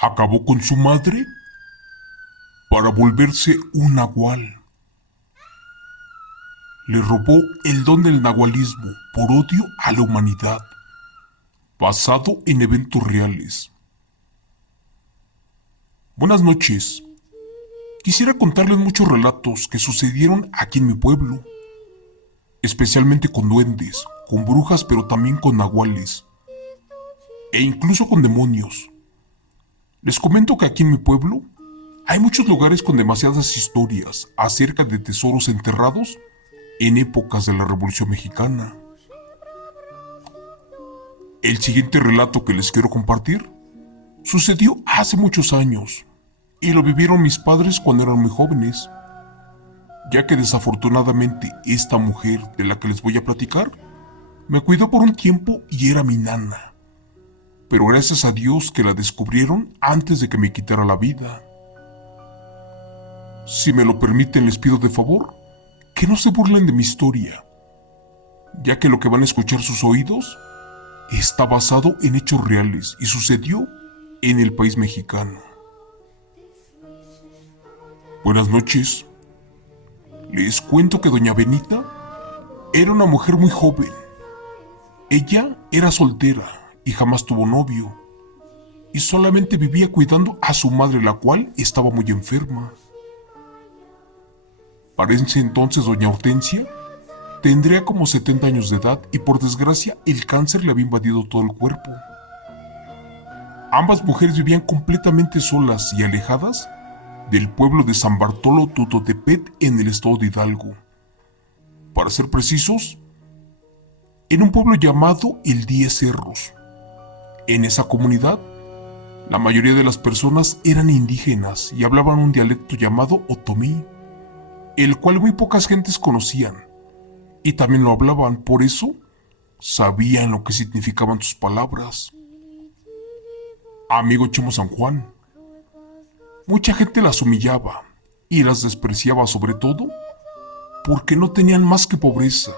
acabó con su madre para volverse un nahual. Le robó el don del nahualismo por odio a la humanidad, basado en eventos reales. Buenas noches. Quisiera contarles muchos relatos que sucedieron aquí en mi pueblo, especialmente con duendes, con brujas, pero también con nahuales, e incluso con demonios. Les comento que aquí en mi pueblo hay muchos lugares con demasiadas historias acerca de tesoros enterrados en épocas de la Revolución Mexicana. El siguiente relato que les quiero compartir sucedió hace muchos años y lo vivieron mis padres cuando eran muy jóvenes, ya que desafortunadamente esta mujer de la que les voy a platicar me cuidó por un tiempo y era mi nana, pero gracias a Dios que la descubrieron antes de que me quitara la vida. Si me lo permiten, les pido de favor que no se burlen de mi historia, ya que lo que van a escuchar sus oídos está basado en hechos reales y sucedió en el país mexicano. Buenas noches. Les cuento que doña Benita era una mujer muy joven. Ella era soltera y jamás tuvo novio, y solamente vivía cuidando a su madre, la cual estaba muy enferma. Para ese entonces doña Hortensia tendría como 70 años de edad y por desgracia el cáncer le había invadido todo el cuerpo. Ambas mujeres vivían completamente solas y alejadas del pueblo de San Bartolo Tutotepet en el estado de Hidalgo. Para ser precisos, en un pueblo llamado El Diez Cerros. En esa comunidad, la mayoría de las personas eran indígenas y hablaban un dialecto llamado otomí, el cual muy pocas gentes conocían, y también lo hablaban, por eso sabían lo que significaban sus palabras. Amigo Chemo San Juan. Mucha gente las humillaba y las despreciaba, sobre todo porque no tenían más que pobreza.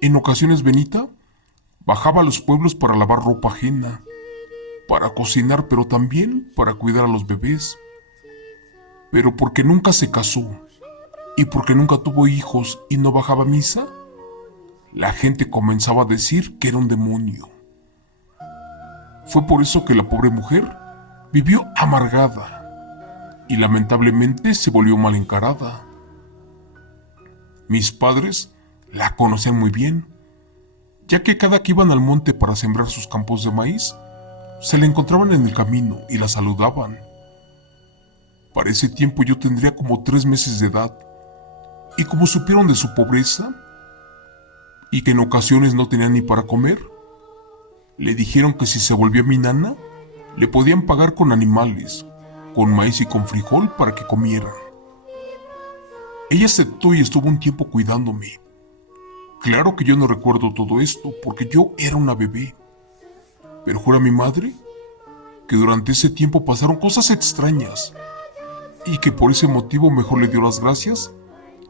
En ocasiones Benita bajaba a los pueblos para lavar ropa ajena, para cocinar, pero también para cuidar a los bebés. Pero porque nunca se casó y porque nunca tuvo hijos y no bajaba a misa, la gente comenzaba a decir que era un demonio. Fue por eso que la pobre mujer vivió amargada y lamentablemente se volvió mal encarada. Mis padres la conocían muy bien, ya que cada que iban al monte para sembrar sus campos de maíz, se la encontraban en el camino y la saludaban. Para ese tiempo yo tendría como 3 meses de edad, y como supieron de su pobreza y que en ocasiones no tenía ni para comer, le dijeron que si se volvía mi nana, le podían pagar con animales, con maíz y con frijol para que comieran. Ella aceptó y estuvo un tiempo cuidándome. Claro que yo no recuerdo todo esto porque yo era una bebé, pero jura mi madre que durante ese tiempo pasaron cosas extrañas y que por ese motivo mejor le dio las gracias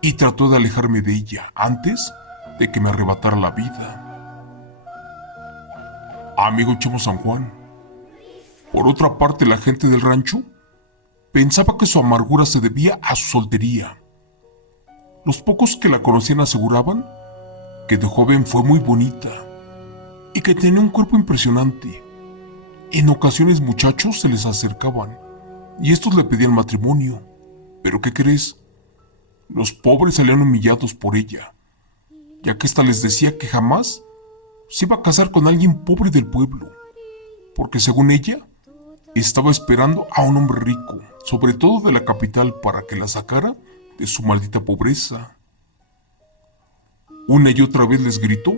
y trató de alejarme de ella antes de que me arrebatara la vida. Amigo Chemo San Juan. Por otra parte, la gente del rancho pensaba que su amargura se debía a su soltería. Los pocos que la conocían aseguraban que de joven fue muy bonita y que tenía un cuerpo impresionante. En ocasiones muchachos se les acercaban y estos le pedían matrimonio. Pero ¿qué crees? Los pobres salían humillados por ella, ya que ésta les decía que jamás se iba a casar con alguien pobre del pueblo, porque según ella, estaba esperando a un hombre rico, sobre todo de la capital, para que la sacara de su maldita pobreza. Una y otra vez les gritó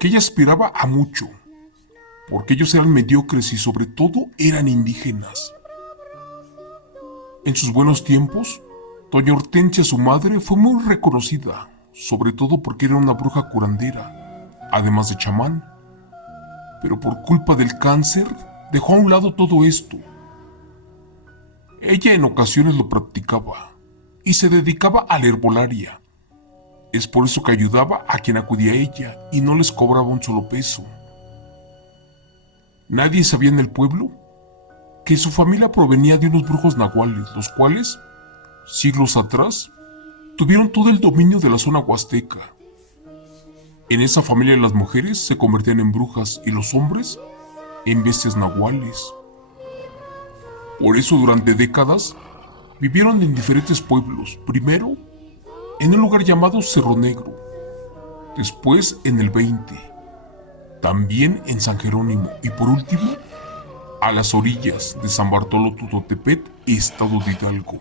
que ella aspiraba a mucho, porque ellos eran mediocres y sobre todo eran indígenas. En sus buenos tiempos, doña Hortensia, su madre, fue muy reconocida, sobre todo porque era una bruja curandera, además de chamán. Pero por culpa del cáncer, dejó a un lado todo esto. Ella en ocasiones lo practicaba y se dedicaba a la herbolaria. Es por eso que ayudaba a quien acudía a ella y no les cobraba un solo peso. Nadie sabía en el pueblo que su familia provenía de unos brujos nahuales, los cuales, siglos atrás, tuvieron todo el dominio de la zona huasteca. En esa familia las mujeres se convertían en brujas y los hombres en bestias nahuales. Por eso durante décadas vivieron en diferentes pueblos, primero en un lugar llamado Cerro Negro, después en el 20, también en San Jerónimo y por último a las orillas de San Bartolo Tutotepet, estado de Hidalgo.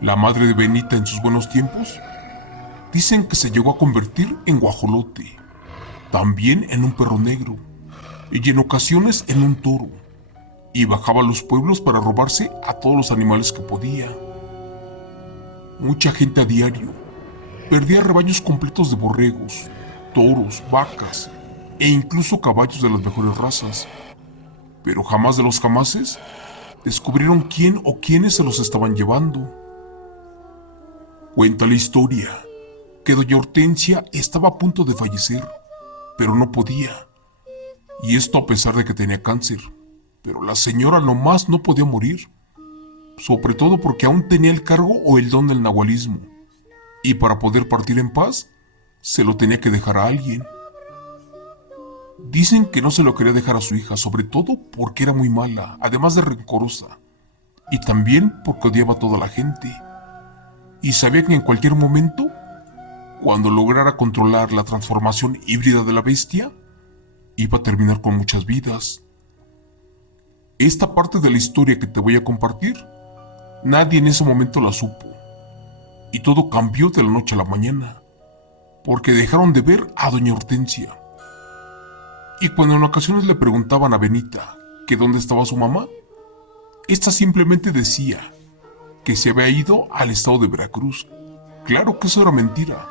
La madre de Benita en sus buenos tiempos dicen que se llegó a convertir en guajolote, también en un perro negro y en ocasiones en un toro, y bajaba a los pueblos para robarse a todos los animales que podía. Mucha gente a diario perdía rebaños completos de borregos, toros, vacas e incluso caballos de las mejores razas, pero jamás de los jamases descubrieron quién o quiénes se los estaban llevando. Cuenta la historia que doña Hortensia estaba a punto de fallecer, pero no podía, y esto a pesar de que tenía cáncer, pero la señora nomás no podía morir, sobre todo porque aún tenía el cargo o el don del nahualismo, y para poder partir en paz, se lo tenía que dejar a alguien. Dicen que no se lo quería dejar a su hija, sobre todo porque era muy mala, además de rencorosa, y también porque odiaba a toda la gente, y sabía que en cualquier momento, cuando lograra controlar la transformación híbrida de la bestia, iba a terminar con muchas vidas. Esta parte de la historia que te voy a compartir, nadie en ese momento la supo, y todo cambió de la noche a la mañana, porque dejaron de ver a doña Hortensia. Y cuando en ocasiones le preguntaban a Benita que dónde estaba su mamá, esta simplemente decía que se había ido al estado de Veracruz. Claro que eso era mentira,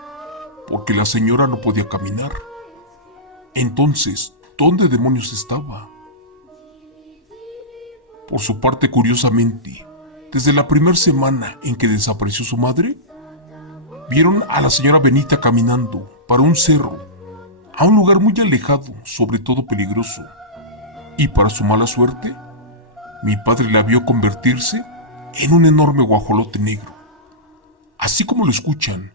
porque la señora no podía caminar. Entonces, ¿dónde demonios estaba? Por su parte, curiosamente, desde la primera semana en que desapareció su madre, vieron a la señora Benita caminando para un cerro, a un lugar muy alejado, sobre todo peligroso. Y para su mala suerte, mi padre la vio convertirse en un enorme guajolote negro, así como lo escuchan.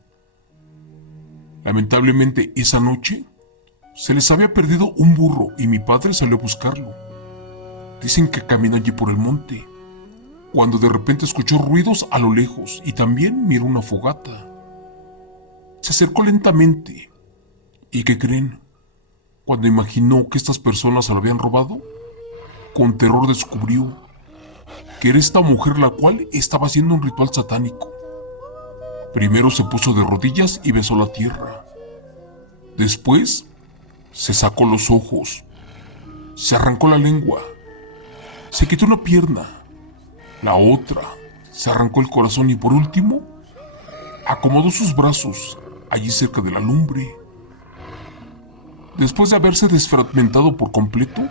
Lamentablemente esa noche se les había perdido un burro y mi padre salió a buscarlo. Dicen que caminó allí por el monte, cuando de repente escuchó ruidos a lo lejos y también miró una fogata. Se acercó lentamente. ¿Y qué creen? Cuando imaginó que estas personas se lo habían robado, con terror descubrió que era esta mujer la cual estaba haciendo un ritual satánico. Primero se puso de rodillas y besó la tierra. Después se sacó los ojos, se arrancó la lengua, se quitó una pierna, la otra, se arrancó el corazón y por último, acomodó sus brazos allí cerca de la lumbre. Después de haberse desfragmentado por completo,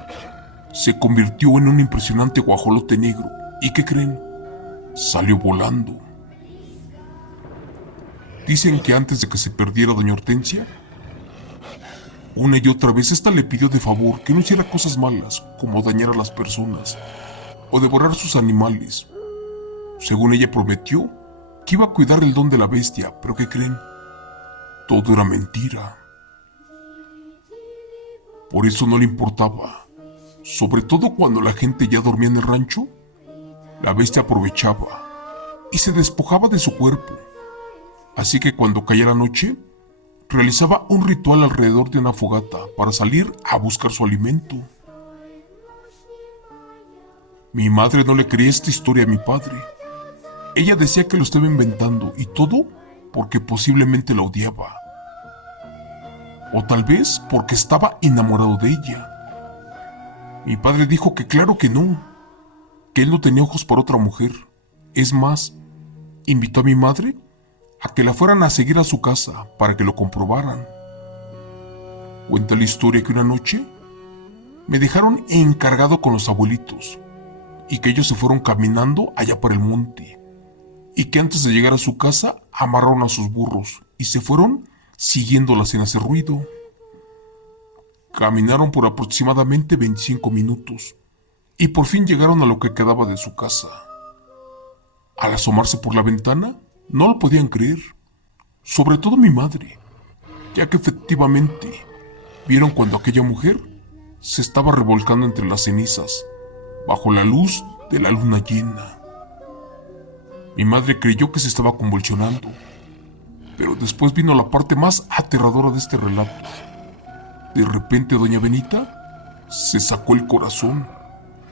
se convirtió en un impresionante guajolote negro. ¿Y qué creen? Salió volando. Dicen que antes de que se perdiera doña Hortensia, una y otra vez esta le pidió de favor que no hiciera cosas malas, como dañar a las personas o devorar sus animales. Según ella prometió que iba a cuidar el don de la bestia, pero ¿qué creen? Todo era mentira. Por eso no le importaba, sobre todo cuando la gente ya dormía en el rancho, la bestia aprovechaba y se despojaba de su cuerpo. Así que cuando caía la noche, realizaba un ritual alrededor de una fogata para salir a buscar su alimento. Mi madre no le creía esta historia a mi padre. Ella decía que lo estaba inventando y todo porque posiblemente la odiaba. O tal vez porque estaba enamorado de ella. Mi padre dijo que claro que no, que él no tenía ojos para otra mujer. Es más, invitó a mi madre a que la fueran a seguir a su casa para que lo comprobaran. Cuenta la historia que una noche me dejaron encargado con los abuelitos y que ellos se fueron caminando allá por el monte y que antes de llegar a su casa amarraron a sus burros y se fueron siguiéndolas sin hacer ruido. Caminaron por aproximadamente 25 minutos y por fin llegaron a lo que quedaba de su casa. Al asomarse por la ventana, no lo podían creer, sobre todo mi madre, ya que efectivamente vieron cuando aquella mujer se estaba revolcando entre las cenizas, bajo la luz de la luna llena. Mi madre creyó que se estaba convulsionando, pero después vino la parte más aterradora de este relato. De repente doña Benita se sacó el corazón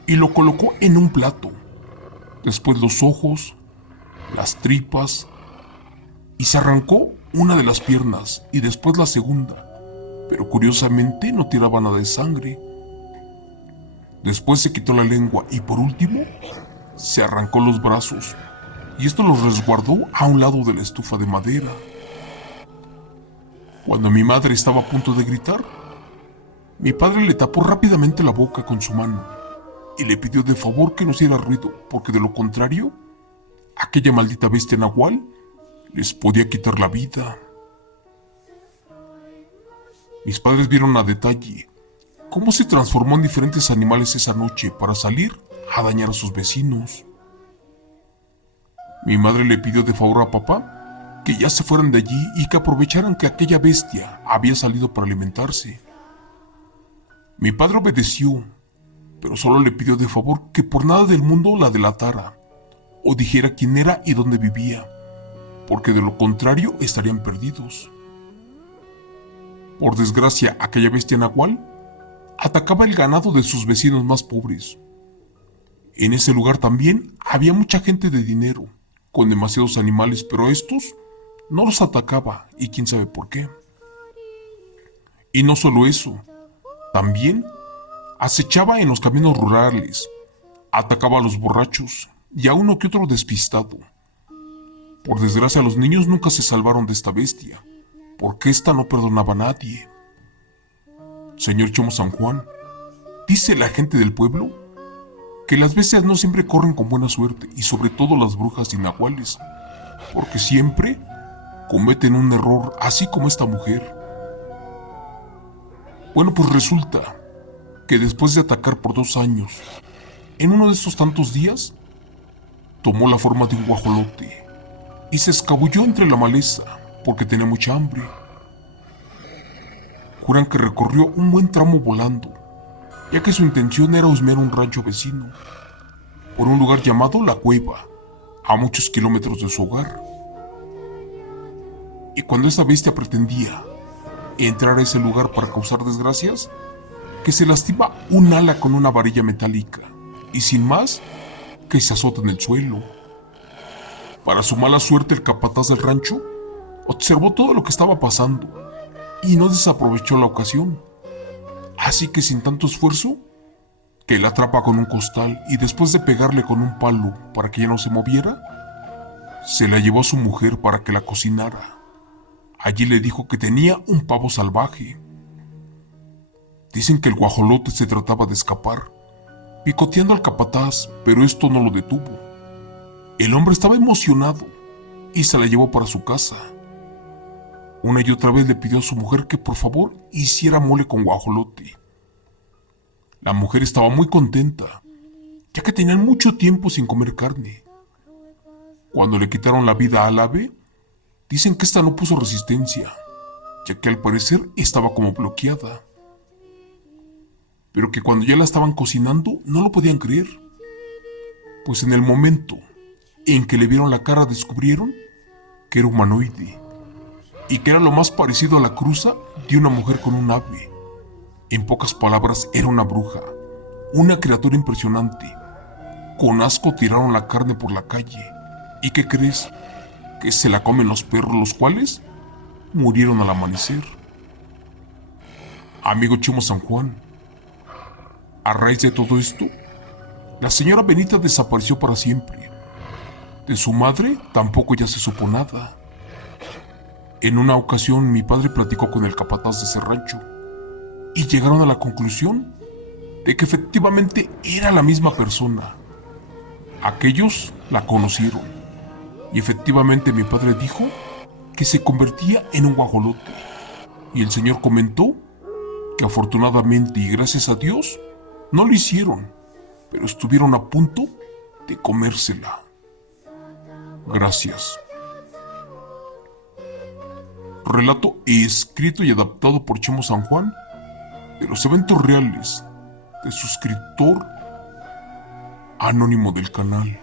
y lo colocó en un plato, después los ojos, las tripas, y se arrancó una de las piernas y después la segunda, pero curiosamente no tiraba nada de sangre. Después se quitó la lengua y por último se arrancó los brazos y esto los resguardó a un lado de la estufa de madera. Cuando mi madre estaba a punto de gritar, mi padre le tapó rápidamente la boca con su mano y le pidió de favor que no hiciera ruido, porque de lo contrario, aquella maldita bestia nahual les podía quitar la vida. Mis padres vieron a detalle cómo se transformó en diferentes animales esa noche para salir a dañar a sus vecinos. Mi madre le pidió de favor a papá que ya se fueran de allí y que aprovecharan que aquella bestia había salido para alimentarse. Mi padre obedeció, pero solo le pidió de favor que por nada del mundo la delatara o dijera quién era y dónde vivía, porque de lo contrario estarían perdidos. Por desgracia, aquella bestia nahual atacaba el ganado de sus vecinos más pobres. En ese lugar también había mucha gente de dinero, con demasiados animales, pero estos no los atacaba y quién sabe por qué. Y no solo eso, también acechaba en los caminos rurales, atacaba a los borrachos y a uno que otro despistado. Por desgracia, los niños nunca se salvaron de esta bestia, porque ésta no perdonaba a nadie. Señor Chomo San Juan, dice la gente del pueblo que las bestias no siempre corren con buena suerte, y sobre todo las brujas y nahuales, porque siempre cometen un error, así como esta mujer. Bueno, pues resulta que después de atacar por 2 años, en uno de esos tantos días, tomó la forma de un guajolote y se escabulló entre la maleza porque tenía mucha hambre. Juran que recorrió un buen tramo volando, ya que su intención era husmear un rancho vecino, por un lugar llamado La Cueva, a muchos kilómetros de su hogar. Y cuando esta bestia pretendía entrar a ese lugar para causar desgracias, que se lastima un ala con una varilla metálica, y sin más, que se azota en el suelo. Para su mala suerte, el capataz del rancho observó todo lo que estaba pasando y no desaprovechó la ocasión. Así que sin tanto esfuerzo, que la atrapa con un costal y después de pegarle con un palo para que ya no se moviera, se la llevó a su mujer para que la cocinara. Allí le dijo que tenía un pavo salvaje. Dicen que el guajolote se trataba de escapar, picoteando al capataz, pero esto no lo detuvo. El hombre estaba emocionado y se la llevó para su casa. Una y otra vez le pidió a su mujer que por favor hiciera mole con guajolote. La mujer estaba muy contenta, ya que tenían mucho tiempo sin comer carne. Cuando le quitaron la vida al ave, dicen que esta no puso resistencia, ya que al parecer estaba como bloqueada. Pero que cuando ya la estaban cocinando no lo podían creer, pues en el momento en que le vieron la cara descubrieron que era humanoide y que era lo más parecido a la cruza de una mujer con un ave. En pocas palabras, era una bruja, una criatura impresionante. Con asco tiraron la carne por la calle. ¿Y qué crees? Que se la comen los perros, los cuales murieron al amanecer. Amigo Chomo San Juan, a raíz de todo esto, la señora Benita desapareció para siempre. De su madre tampoco ya se supo nada. En una ocasión mi padre platicó con el capataz de ese rancho y llegaron a la conclusión de que efectivamente era la misma persona. Aquellos la conocieron y efectivamente mi padre dijo que se convertía en un guajolote, y el señor comentó que afortunadamente y gracias a Dios no lo hicieron, pero estuvieron a punto de comérsela. Gracias. Relato escrito y adaptado por Chemo San Juan de los eventos reales de suscriptor anónimo del canal.